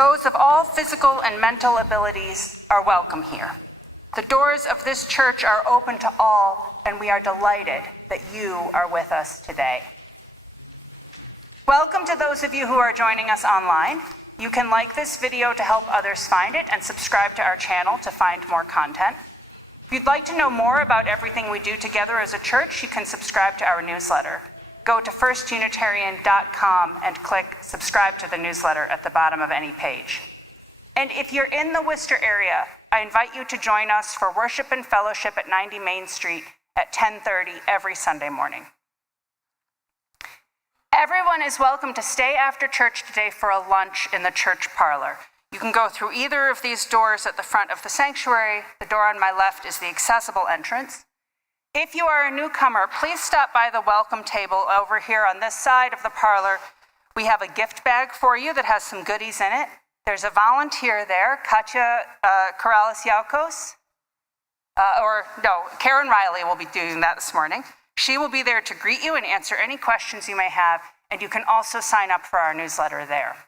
Those of all physical and mental abilities are welcome here. The doors of this church are open to all, and we are delighted that you are with us today. Welcome to those of you who are joining us online. You can like this video to help others find it and subscribe to our channel to find more content. If you'd like to know more about everything we do together as a church, you can subscribe to our newsletter. Go to firstunitarian.com and click subscribe to the newsletter at the bottom of any page. And if you're in the Worcester area, I invite you to join us for worship and fellowship at 90 Main Street at 10:30 every Sunday morning. Everyone is welcome to stay after church today for a lunch in the church parlor. You can go through either of these doors at the front of the sanctuary. The door on my left is the accessible entrance. If you are a newcomer, please stop by the welcome table over here on this side of the parlor. We have a gift bag for you that has some goodies in it. There's a volunteer there, Katya Corrales-Yalkos. Karen Riley will be doing that this morning. She will be there to greet you and answer any questions you may have, and you can also sign up for our newsletter there.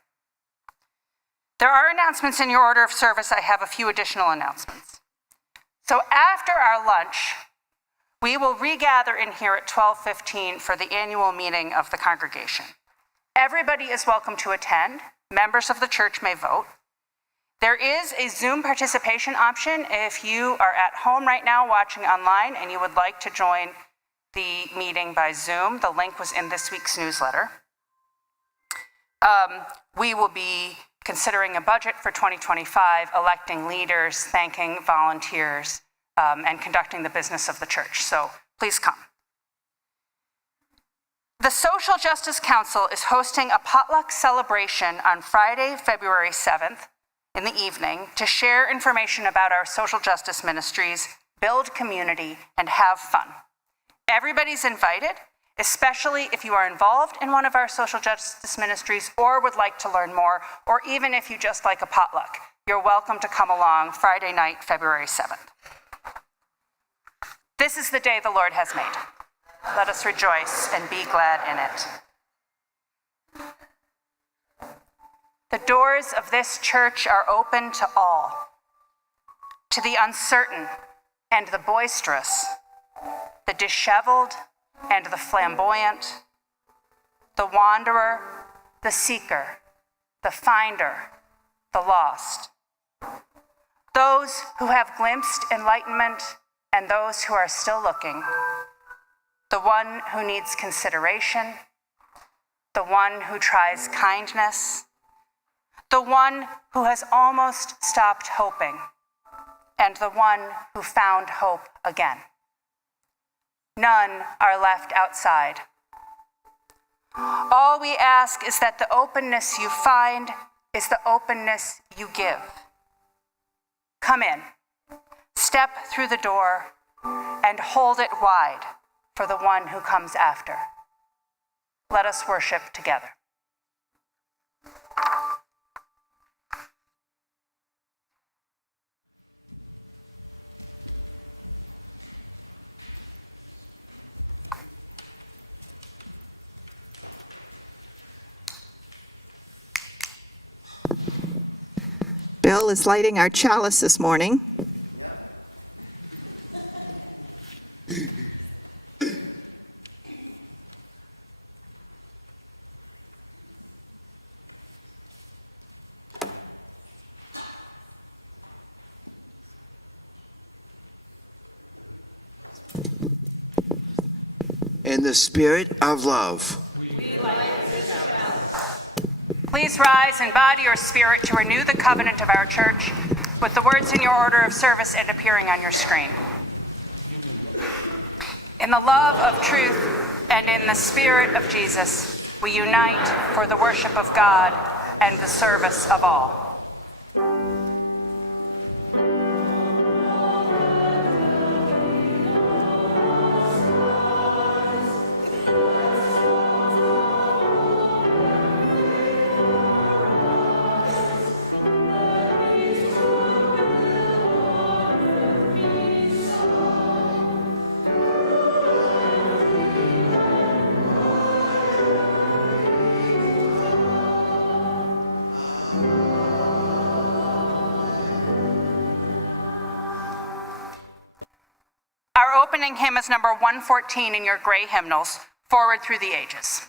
There are announcements in your order of service. I have a few additional announcements. So after our lunch, we will regather in here at 12:15 for the annual meeting of the congregation. Everybody is welcome to attend. Members of the church may vote. There is a Zoom participation option if you are at home right now watching online and you would like to join the meeting by Zoom. The link was in this week's newsletter. We will be considering a budget for 2025, electing leaders, thanking volunteers, and conducting the business of the church. So please come. The Social Justice Council is hosting a potluck celebration on Friday, February 7th in the evening to share information about our social justice ministries, build community, and have fun. Everybody's invited, especially if you are involved in one of our social justice ministries or would like to learn more, or even if you just like a potluck. You're welcome to come along Friday night, February 7th. This is the day the Lord has made. Let us rejoice and be glad in it. The doors of this church are open to all, to the uncertain and the boisterous, the disheveled and the flamboyant, the wanderer, the seeker, the finder, the lost, those who have glimpsed enlightenment and those who are still looking, the one who needs consideration, the one who tries kindness, the one who has almost stopped hoping, and the one who found hope again. None are left outside. All we ask is that the openness you find is the openness you give. Come in, step through the door, and hold it wide for the one who comes after. Let us worship together. Bill is lighting our chalice this morning. In the spirit of love. Please rise in body or spirit to renew the covenant of our church with the words in your order of service and appearing on your screen. In the love of truth and in the spirit of Jesus, we unite for the worship of God and the service of all. opening hymn is number 114 in your gray hymnals, Forward Through the Ages.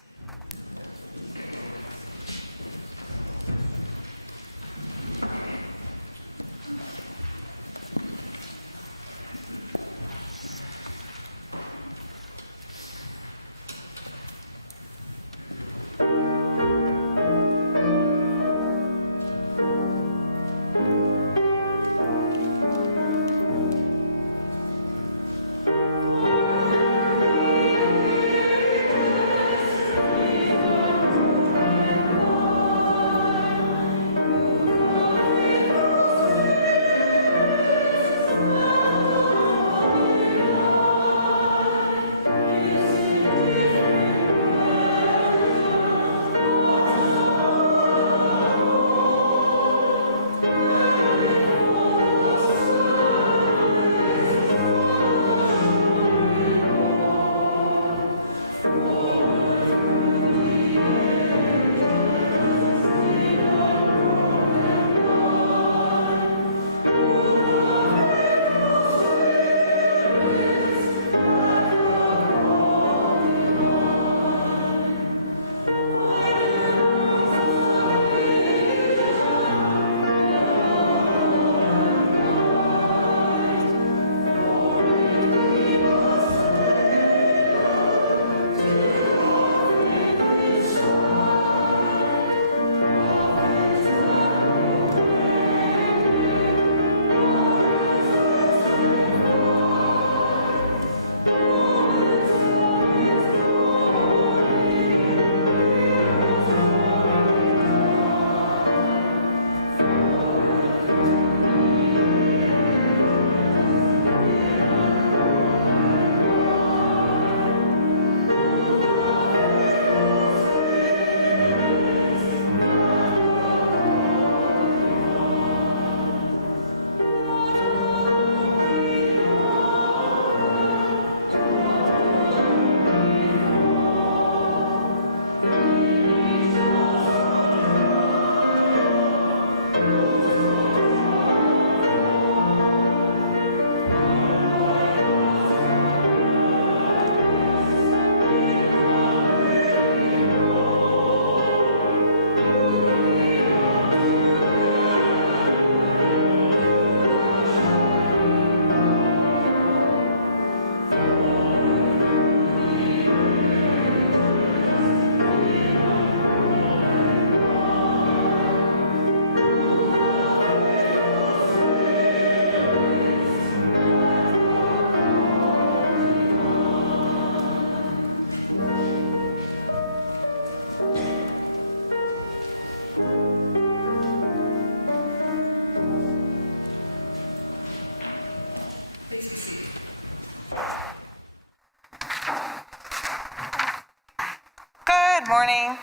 Good morning.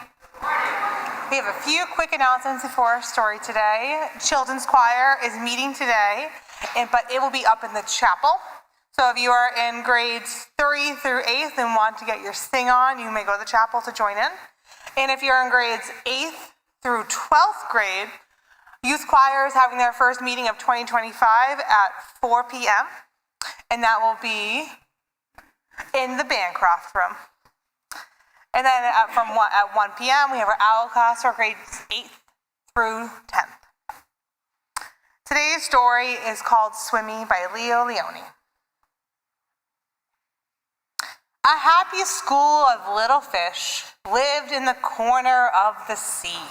We have a few quick announcements before our story today. Children's choir is meeting today, but it will be up in the chapel. So if you are in grades 3 through 8th and want to get your sing on, you may go to the chapel to join in. And if you're in grades 8th through 12th grade, youth choir is having their first meeting of 2025 at 4 p.m. And that will be in the Bancroft room. And then at 1 p.m., we have our owl class for grades 8th through 10th. Today's story is called Swimmy by Lionni. A happy school of little fish lived in the corner of the sea.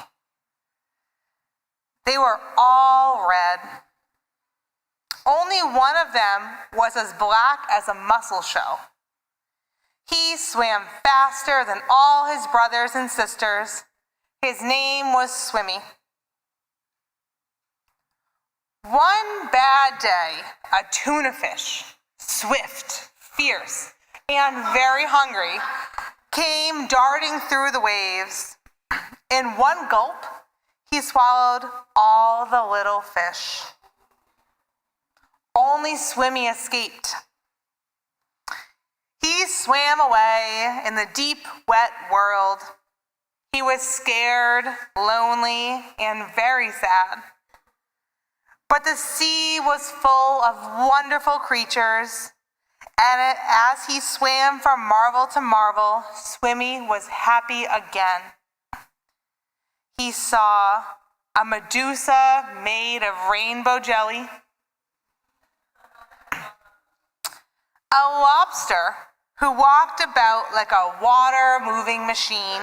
They were all red. Only one of them was as black as a mussel shell. He swam faster than all his brothers and sisters. His name was Swimmy. One bad day, a tuna fish, swift, fierce, and very hungry, came darting through the waves. In one gulp, he swallowed all the little fish. Only Swimmy escaped. He swam away in the deep, wet world. He was scared, lonely, and very sad. But the sea was full of wonderful creatures, And as he swam from marvel to marvel, Swimmy was happy again. He saw a Medusa made of rainbow jelly, a lobster who walked about like a water-moving machine,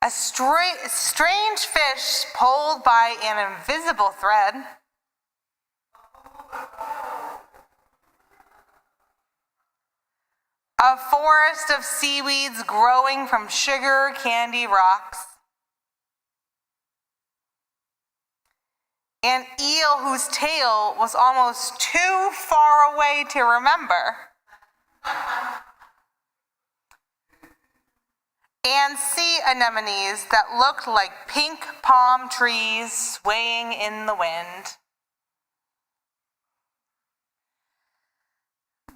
a strange fish pulled by an invisible thread, a forest of seaweeds growing from sugar candy rocks, an eel whose tail was almost too far away to remember, and sea anemones that looked like pink palm trees swaying in the wind.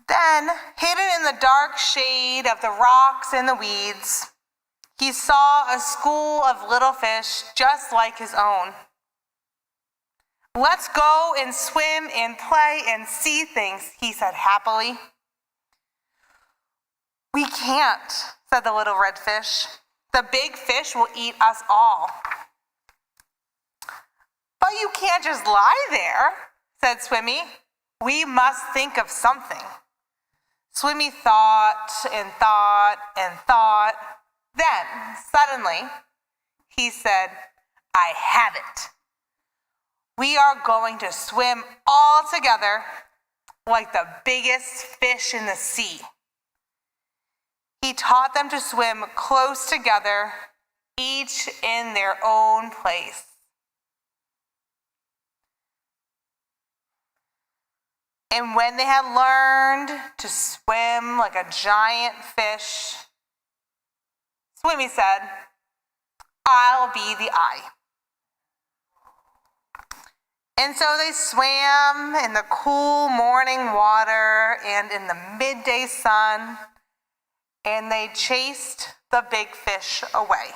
Then, hidden in the dark shade of the rocks and the weeds, he saw a school of little fish just like his own. "Let's go and swim and play and see things," he said happily. "We can't," said the little red fish. "The big fish will eat us all." "But you can't just lie there," said Swimmy. "We must think of something." Swimmy thought and thought and thought. Then, suddenly, he said, "I have it. We are going to swim all together like the biggest fish in the sea." He taught them to swim close together, each in their own place. And when they had learned to swim like a giant fish, Swimmy said, "I'll be the eye." And so they swam in the cool morning water and in the midday sun, and they chased the big fish away.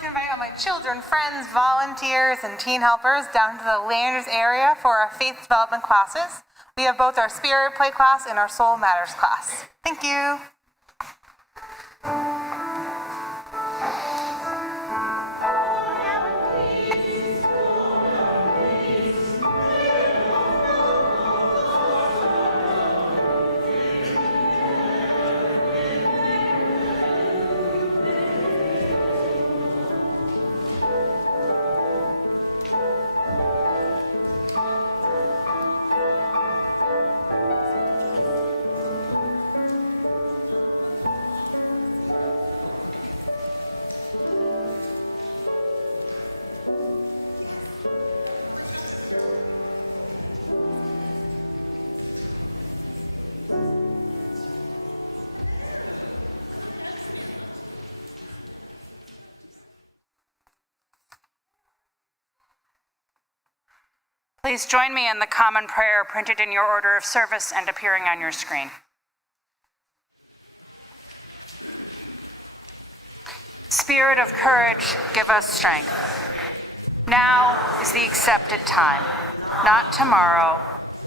like to invite all my children, friends, volunteers, and teen helpers down to the Landers area for our faith development classes. We have both our Spirit Play class and our Soul Matters class. Thank you. Please join me in the common prayer printed in your order of service and appearing on your screen. Spirit of courage, give us strength. Now is the accepted time, not tomorrow,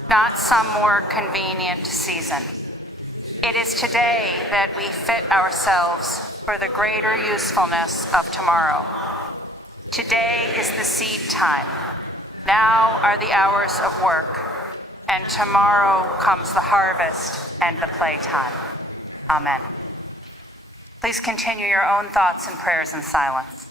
not some more convenient season. It is today that we fit ourselves for the greater usefulness of tomorrow. Today is the seed time. Now are the hours of work, and tomorrow comes the harvest and the playtime. Amen. Please continue your own thoughts and prayers in silence.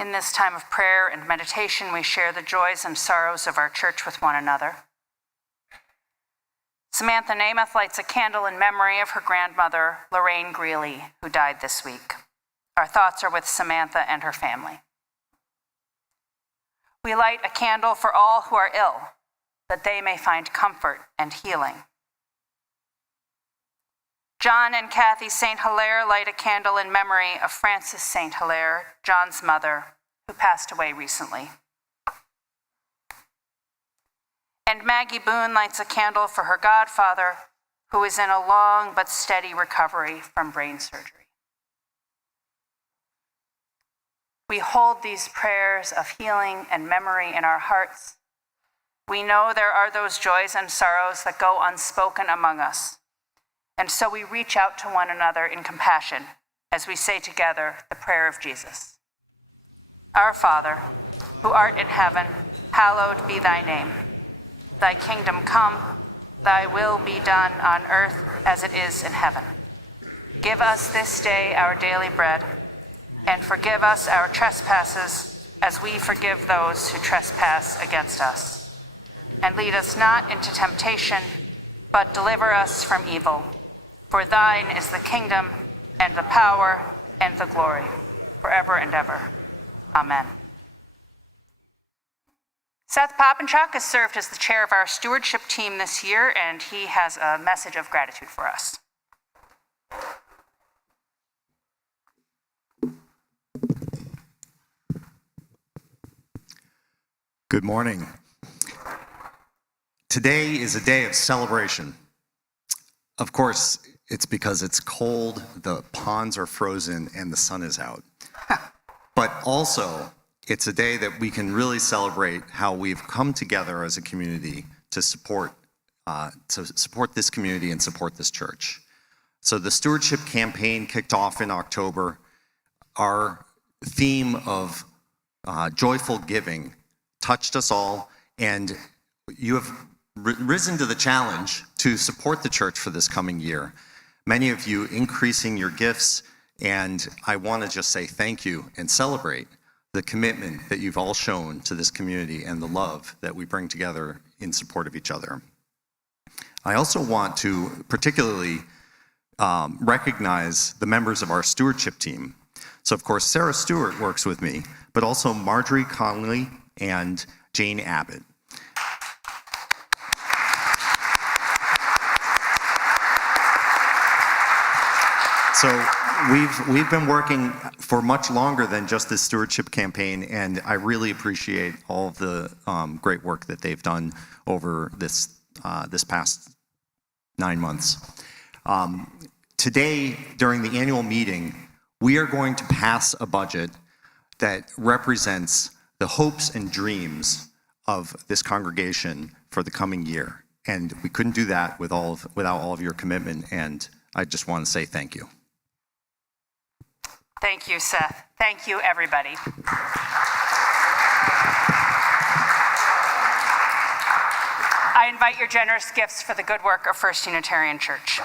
In this time of prayer and meditation, we share the joys and sorrows of our church with one another. Samantha Namath lights a candle in memory of her grandmother, Lorraine Greeley, who died this week. Our thoughts are with Samantha and her family. We light a candle for all who are ill, that they may find comfort and healing. John and Kathy St. Hilaire light a candle in memory of Frances St. Hilaire, John's mother, who passed away recently. And Maggie Boone lights a candle for her godfather, who is in a long but steady recovery from brain surgery. We hold these prayers of healing and memory in our hearts. We know there are those joys and sorrows that go unspoken among us. And so we reach out to one another in compassion as we say together the prayer of Jesus. Our Father, who art in heaven, hallowed be thy name. Thy kingdom come, thy will be done on earth as it is in heaven. Give us this day our daily bread, and forgive us our trespasses as we forgive those who trespass against us. And lead us not into temptation, but deliver us from evil. For thine is the kingdom, and the power, and the glory, forever and ever. Amen. Seth Popinchalk has served as the chair of our stewardship team this year, and he has a message of gratitude for us. Good morning. Today is a day of celebration. Of course, it's because it's cold, the ponds are frozen, and the sun is out. But also, it's a day that we can really celebrate how we've come together as a community to support this community and support this church. So the stewardship campaign kicked off in October. Our theme of joyful giving touched us all, and you have risen to the challenge to support the church for this coming year. Many of you increasing your gifts, and I want to just say thank you and celebrate the commitment that you've all shown to this community and the love that we bring together in support of each other. I also want to particularly recognize the members of our stewardship team. So of course, Sarah Stewart works with me, but also Marjorie Conley and Jane Abbott. So we've been working for much longer than just this stewardship campaign, and I really appreciate all of the great work that they've done over this past 9 months. Today, during the annual meeting, we are going to pass a budget that represents the hopes and dreams of this congregation for the coming year. And we couldn't do that without all of your commitment, and I just want to say thank you. Thank you, Seth. Thank you, everybody. I invite your generous gifts for the good work of First Unitarian Church.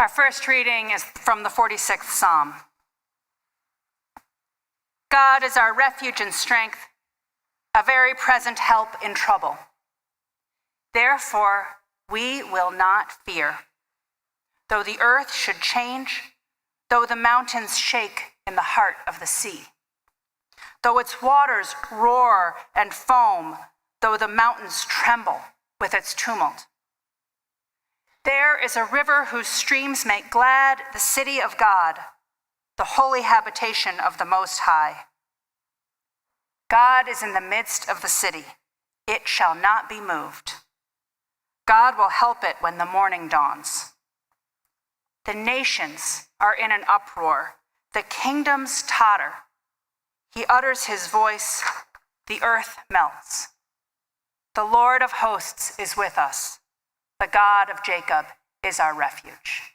Our first reading is from the 46th Psalm. God is our refuge and strength, a very present help in trouble. Therefore, we will not fear. Though the earth should change, though the mountains shake in the heart of the sea, though its waters roar and foam, though the mountains tremble with its tumult. There is a river whose streams make glad the city of God, the holy habitation of the Most High. God is in the midst of the city. It shall not be moved. God will help it when the morning dawns. The nations are in an uproar. The kingdoms totter. He utters his voice. The earth melts. The Lord of hosts is with us. The God of Jacob is our refuge.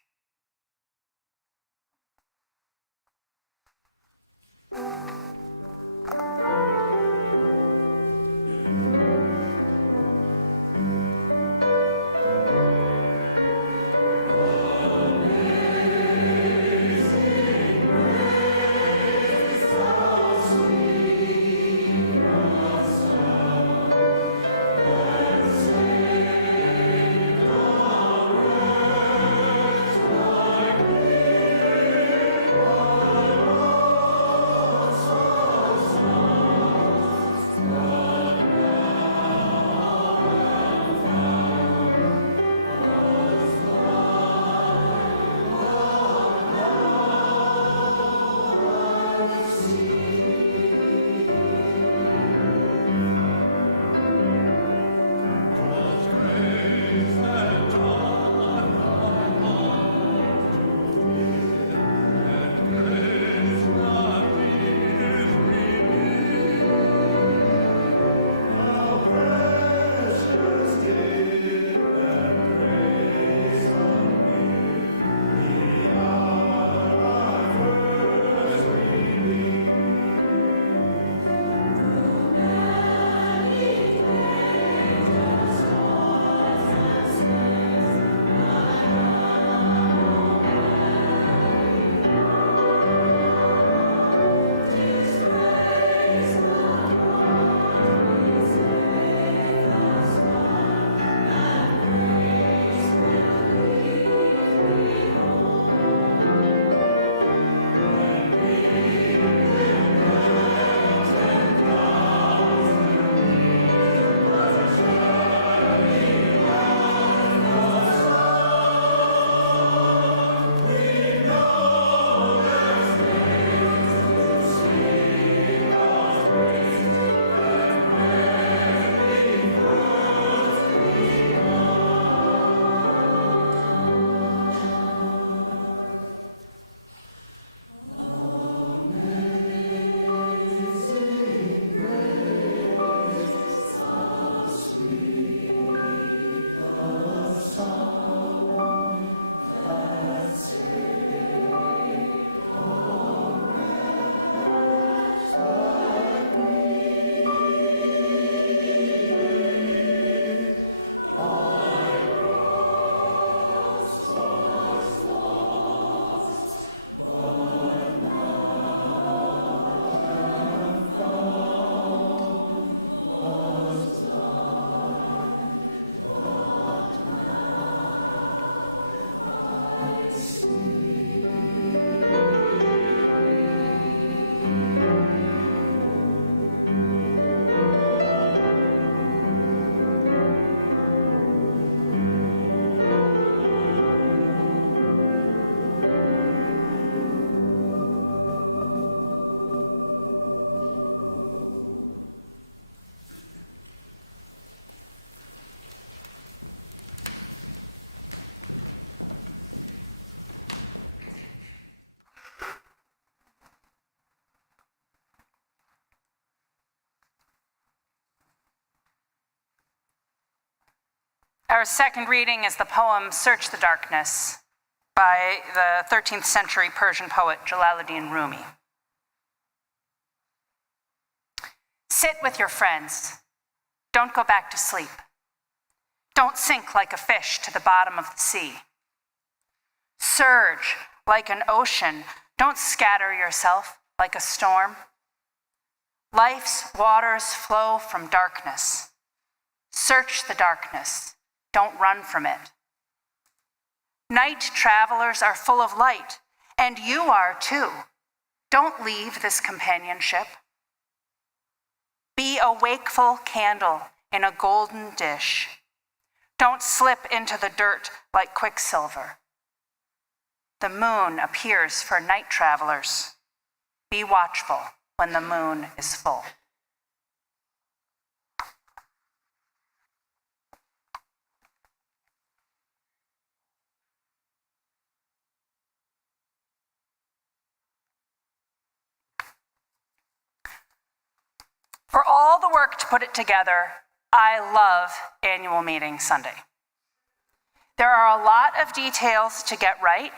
Our second reading is the poem Search the Darkness by the 13th century Persian poet Jalaluddin Rumi. Sit with your friends. Don't go back to sleep. Don't sink like a fish to the bottom of the sea. Surge like an ocean. Don't scatter yourself like a storm. Life's waters flow from darkness. Search the darkness. Don't run from it. Night travelers are full of light, and you are too. Don't leave this companionship. Be a wakeful candle in a golden dish. Don't slip into the dirt like quicksilver. The moon appears for night travelers. Be watchful when the moon is full. For all the work to put it together, I love annual meeting Sunday. There are a lot of details to get right.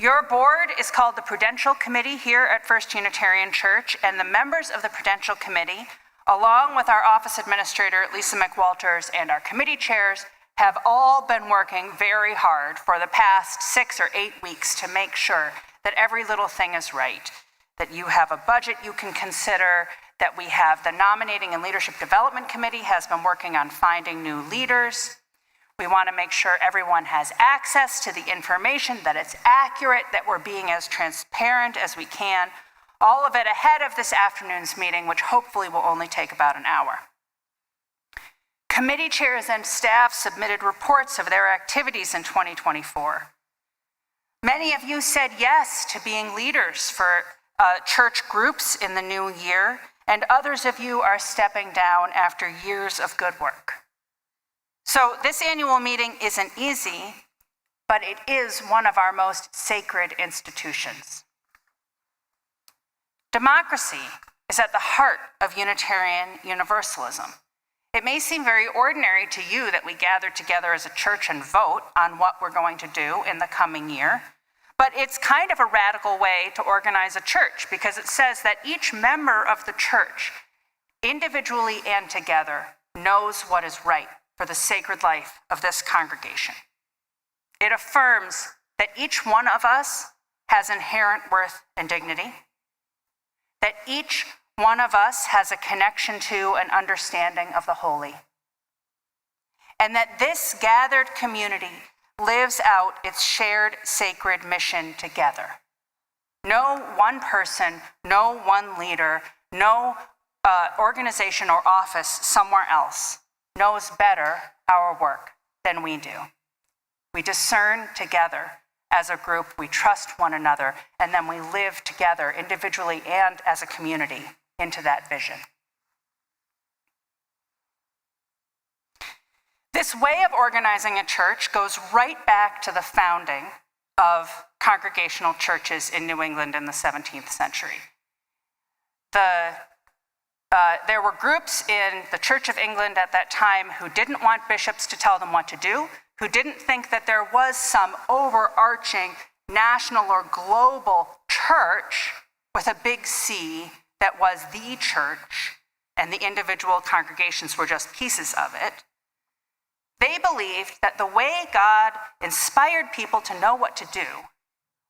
Your board is called the Prudential Committee here at First Unitarian Church, and the members of the Prudential Committee, along with our office administrator, Lisa McWalters, and our committee chairs, have all been working very hard for the past 6 or 8 weeks to make sure that every little thing is right, that you have a budget you can consider, that we have the Nominating and Leadership Development Committee has been working on finding new leaders. We want to make sure everyone has access to the information, that it's accurate, that we're being as transparent as we can. All of it ahead of this afternoon's meeting, which hopefully will only take about an hour. Committee chairs and staff submitted reports of their activities in 2024. Many of you said yes to being leaders for church groups in the new year, and others of you are stepping down after years of good work. So this annual meeting isn't easy, but it is one of our most sacred institutions. Democracy is at the heart of Unitarian Universalism. It may seem very ordinary to you that we gather together as a church and vote on what we're going to do in the coming year, but it's kind of a radical way to organize a church because it says that each member of the church, individually and together, knows what is right for the sacred life of this congregation. It affirms that each one of us has inherent worth and dignity, that each one of us has a connection to an understanding of the holy, and that this gathered community lives out its shared sacred mission together. No one person, no one leader, no organization or office somewhere else knows better our work than we do. We discern together as a group, we trust one another, and then we live together individually and as a community into that vision. This way of organizing a church goes right back to the founding of congregational churches in New England in the 17th century. There were groups in the Church of England at that time who didn't want bishops to tell them what to do, who didn't think that there was some overarching national or global church with a big C that was the church, and the individual congregations were just pieces of it. They believed that the way God inspired people to know what to do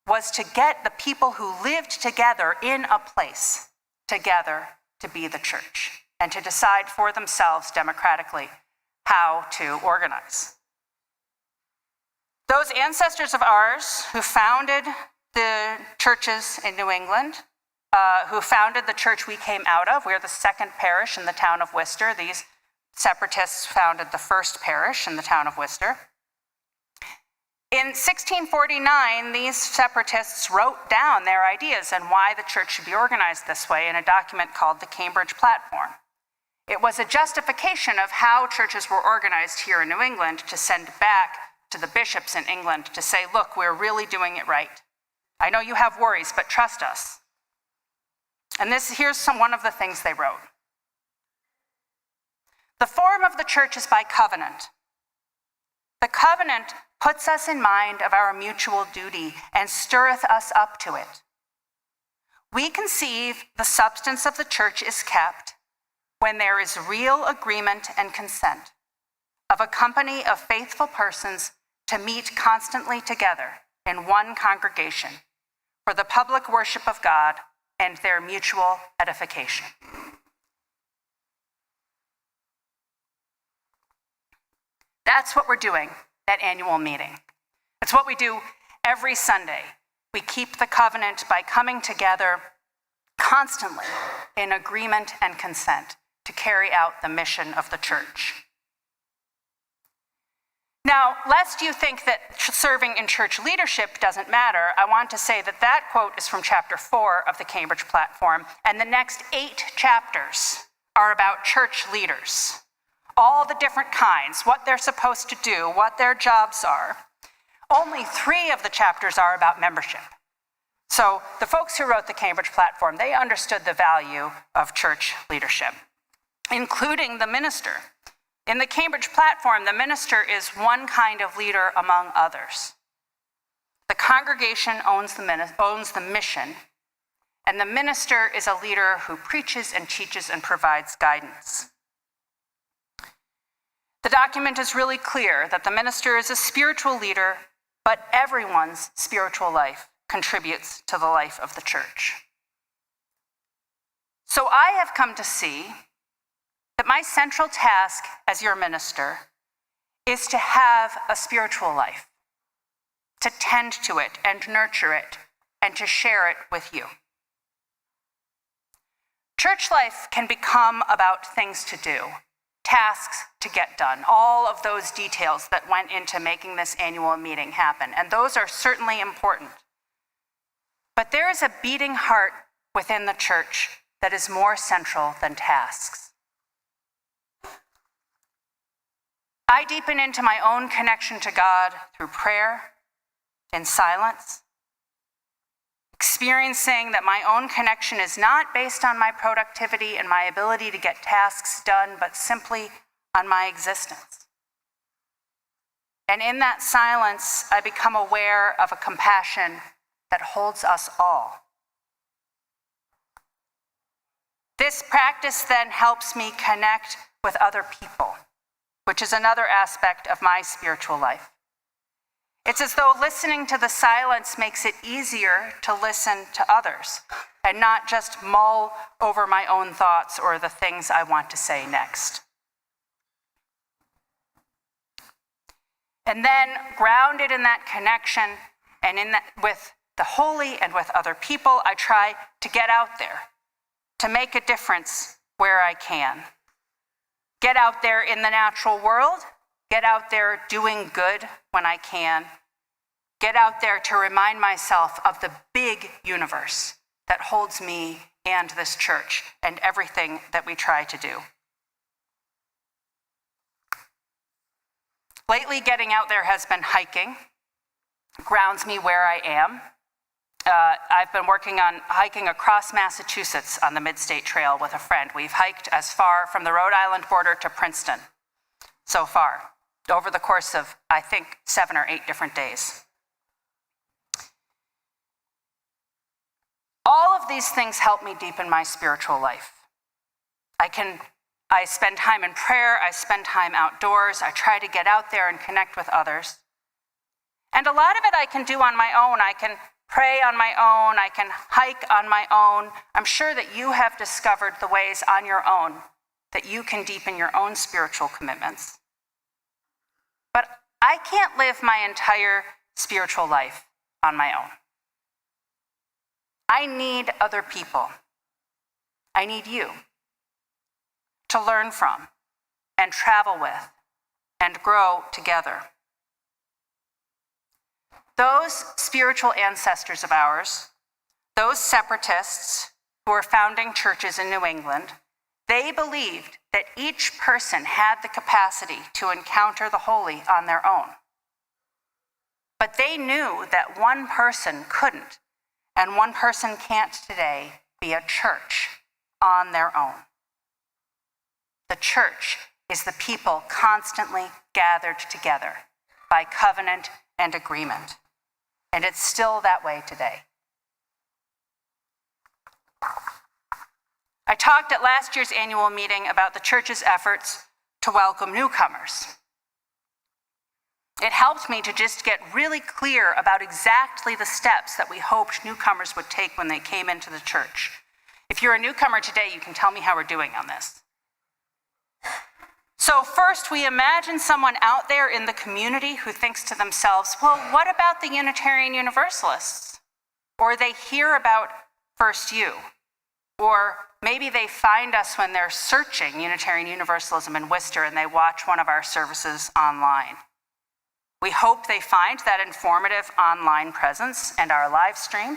was to get the people who lived together in a place together to be the church and to decide for themselves democratically how to organize. Those ancestors of ours who founded the churches in New England, who founded the church we came out of, we're the second parish in the town of Worcester. These separatists founded the first parish in the town of Worcester. In 1649, these separatists wrote down their ideas and why the church should be organized this way in a document called the Cambridge Platform. It was a justification of how churches were organized here in New England to send back to the bishops in England to say, look, we're really doing it right. I know you have worries, but trust us. And here's one of the things they wrote. The form of the church is by covenant. The covenant puts us in mind of our mutual duty and stirreth us up to it. We conceive the substance of the church is kept when there is real agreement and consent of a company of faithful persons to meet constantly together in one congregation for the public worship of God and their mutual edification. That's what we're doing at annual meeting. It's what we do every Sunday. We keep the covenant by coming together constantly in agreement and consent to carry out the mission of the church. Now, lest you think that serving in church leadership doesn't matter, I want to say that that quote is from chapter 4 of the Cambridge Platform, and the next 8 chapters are about church leaders. All the different kinds, what they're supposed to do, what their jobs are. Only 3 of the chapters are about membership. So the folks who wrote the Cambridge Platform, they understood the value of church leadership, including the minister. In the Cambridge Platform, the minister is one kind of leader among others. The congregation owns the mission, and the minister is a leader who preaches and teaches and provides guidance. The document is really clear that the minister is a spiritual leader, but everyone's spiritual life contributes to the life of the church. So I have come to see that my central task as your minister is to have a spiritual life, to tend to it and nurture it, and to share it with you. Church life can become about things to do, tasks to get done, all of those details that went into making this annual meeting happen, and those are certainly important. But there is a beating heart within the church that is more central than tasks. I deepen into my own connection to God through prayer, in silence, experiencing that my own connection is not based on my productivity and my ability to get tasks done, but simply on my existence. And in that silence, I become aware of a compassion that holds us all. This practice then helps me connect with other people, which is another aspect of my spiritual life. It's as though listening to the silence makes it easier to listen to others and not just mull over my own thoughts or the things I want to say next. And then, grounded in that connection and in that with the holy and with other people, I try to get out there, to make a difference where I can. Get out there in the natural world, get out there doing good when I can, get out there to remind myself of the big universe that holds me and this church and everything that we try to do. Lately, getting out there has been hiking. It grounds me where I am. I've been working on hiking across Massachusetts on the Mid-State Trail with a friend. We've hiked as far from the Rhode Island border to Princeton so far, over the course of, I think, 7 or 8 different days. All of these things help me deepen my spiritual life. I spend time in prayer, I spend time outdoors, I try to get out there and connect with others. And a lot of it I can do on my own. I can pray on my own, I can hike on my own. I'm sure that you have discovered the ways on your own that you can deepen your own spiritual commitments. But I can't live my entire spiritual life on my own. I need other people. I need you to learn from and travel with and grow together. Those spiritual ancestors of ours, those separatists who were founding churches in New England, they believed that each person had the capacity to encounter the holy on their own. But they knew that one person couldn't, and one person can't today be a church on their own. The church is the people constantly gathered together by covenant and agreement. And it's still that way today. I talked at last year's annual meeting about the church's efforts to welcome newcomers. It helped me to just get really clear about exactly the steps that we hoped newcomers would take when they came into the church. If you're a newcomer today, you can tell me how we're doing on this. So first, we imagine someone out there in the community who thinks to themselves, well, what about the Unitarian Universalists? Or they hear about First U. Or maybe they find us when they're searching Unitarian Universalism in Worcester and they watch one of our services online. We hope they find that informative online presence and our live stream.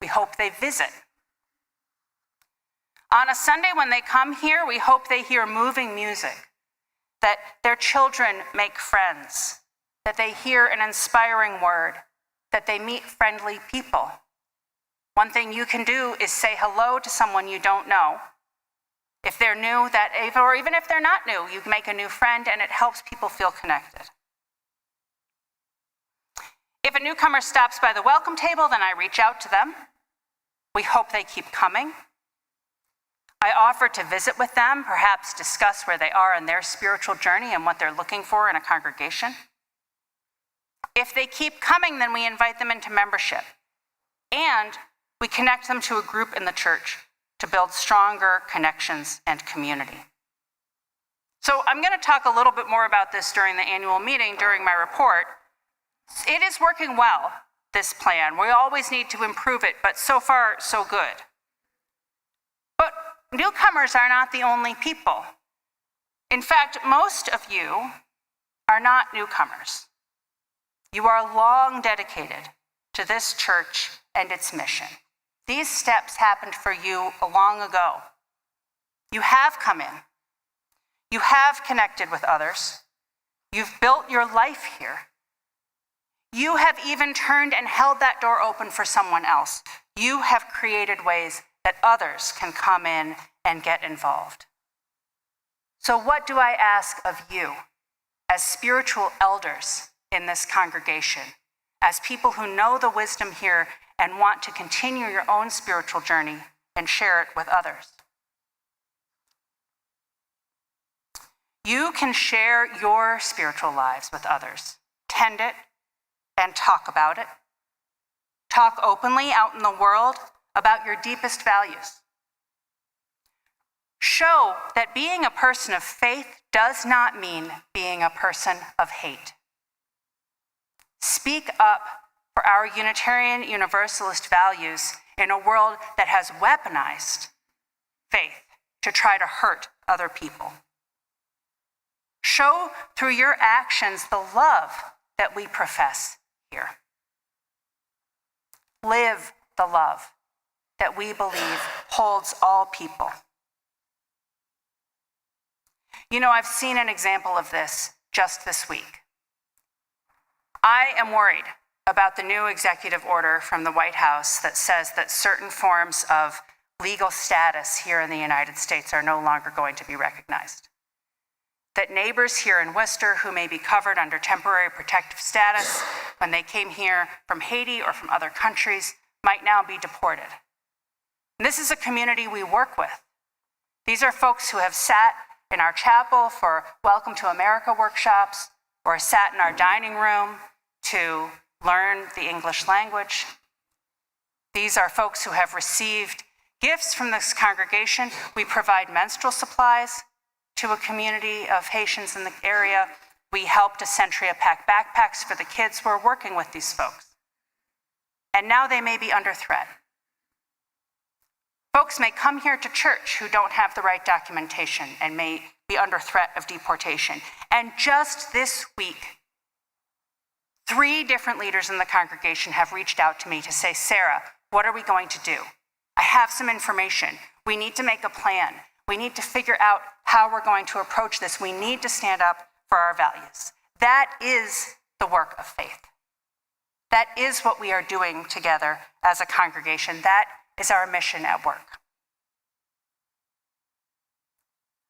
We hope they visit. On a Sunday when they come here, we hope they hear moving music, that their children make friends, that they hear an inspiring word, that they meet friendly people. One thing you can do is say hello to someone you don't know. If they're new, or even if they're not new, you make a new friend and it helps people feel connected. If a newcomer stops by the welcome table, then I reach out to them. We hope they keep coming. I offer to visit with them, perhaps discuss where they are in their spiritual journey and what they're looking for in a congregation. If they keep coming, then we invite them into membership. And we connect them to a group in the church to build stronger connections and community. So I'm going to talk a little bit more about this during the annual meeting, during my report. It is working well, this plan. We always need to improve it, but so far, so good. But newcomers are not the only people. In fact, most of you are not newcomers. You are long dedicated to this church and its mission. These steps happened for you long ago. You have come in. You have connected with others. You've built your life here. You have even turned and held that door open for someone else. You have created ways that others can come in and get involved. So what do I ask of you as spiritual elders in this congregation, as people who know the wisdom here and want to continue your own spiritual journey and share it with others? You can share your spiritual lives with others, tend it, and talk about it. Talk openly out in the world about your deepest values. Show that being a person of faith does not mean being a person of hate. Speak up for our Unitarian Universalist values in a world that has weaponized faith to try to hurt other people. Show through your actions the love that we profess here. Live the love that we believe holds all people. You know, I've seen an example of this just this week. I am worried about the new executive order from the White House that says that certain forms of legal status here in the United States are no longer going to be recognized. That neighbors here in Worcester who may be covered under temporary protective status when they came here from Haiti or from other countries might now be deported. And this is a community we work with. These are folks who have sat in our chapel for Welcome to America workshops or sat in our dining room to learn the English language. These are folks who have received gifts from this congregation. We provide menstrual supplies to a community of Haitians in the area. We helped Essentia pack backpacks for the kids. We're working with these folks. And now they may be under threat. Folks may come here to church who don't have the right documentation and may be under threat of deportation. And just this week, 3 different leaders in the congregation have reached out to me to say, Sarah, what are we going to do? I have some information. We need to make a plan. We need to figure out how we're going to approach this. We need to stand up for our values. That is the work of faith. That is what we are doing together as a congregation. That is our mission at work.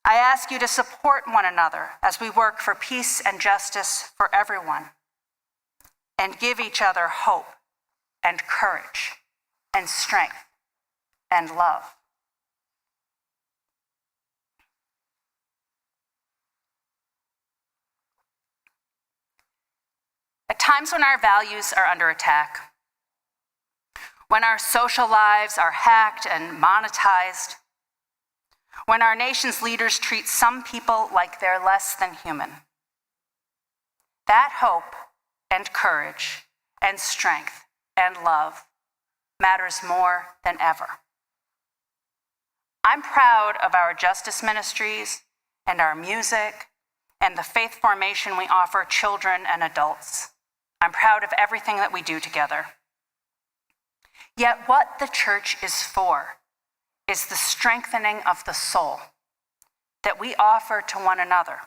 I ask you to support one another as we work for peace and justice for everyone, and give each other hope and courage and strength and love. times when our values are under attack, when our social lives are hacked and monetized, when our nation's leaders treat some people like they're less than human. That hope and courage and strength and love matters more than ever. I'm proud of our justice ministries and our music and the faith formation we offer children and adults. I'm proud of everything that we do together. Yet what the church is for is the strengthening of the soul that we offer to one another,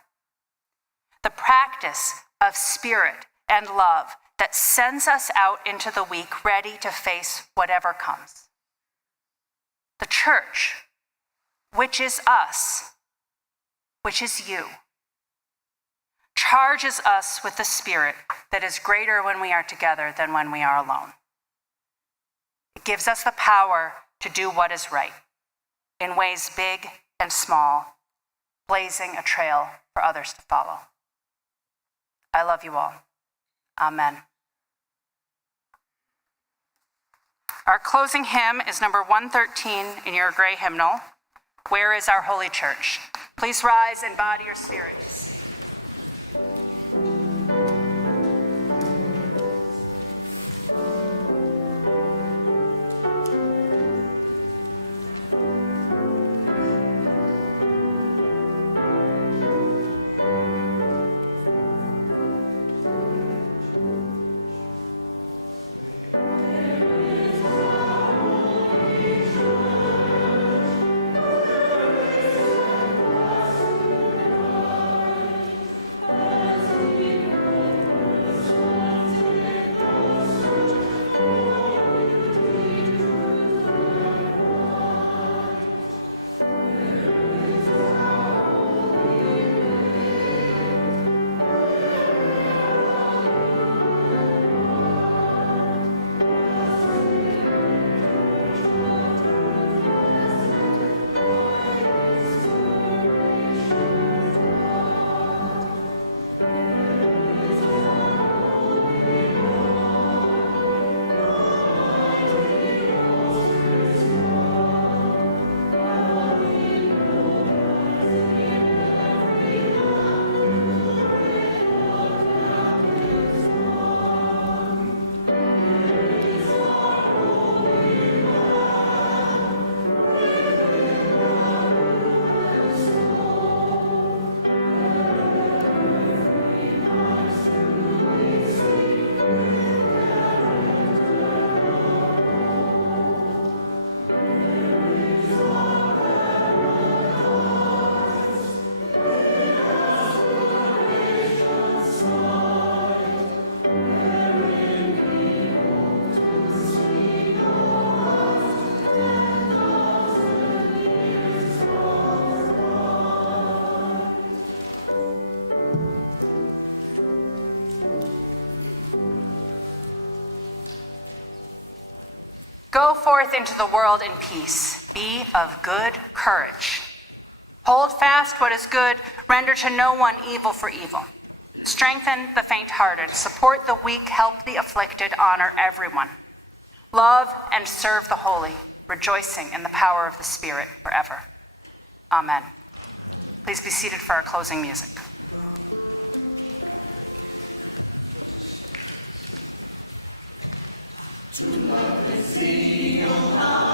the practice of spirit and love that sends us out into the week ready to face whatever comes. The church, which is us, which is you, charges us with the spirit that is greater when we are together than when we are alone. It gives us the power to do what is right in ways big and small, blazing a trail for others to follow. I love you all. Amen. Our closing hymn is number 113 in your gray hymnal, Where is Our Holy Church? Please rise and body your spirits. Go forth into the world in peace. Be of good courage. Hold fast what is good. Render to no one evil for evil. Strengthen the faint-hearted. Support the weak. Help the afflicted. Honor everyone. Love and serve the holy, rejoicing in the power of the Spirit forever. Amen. Please be seated for our closing music. To love and sing, oh, how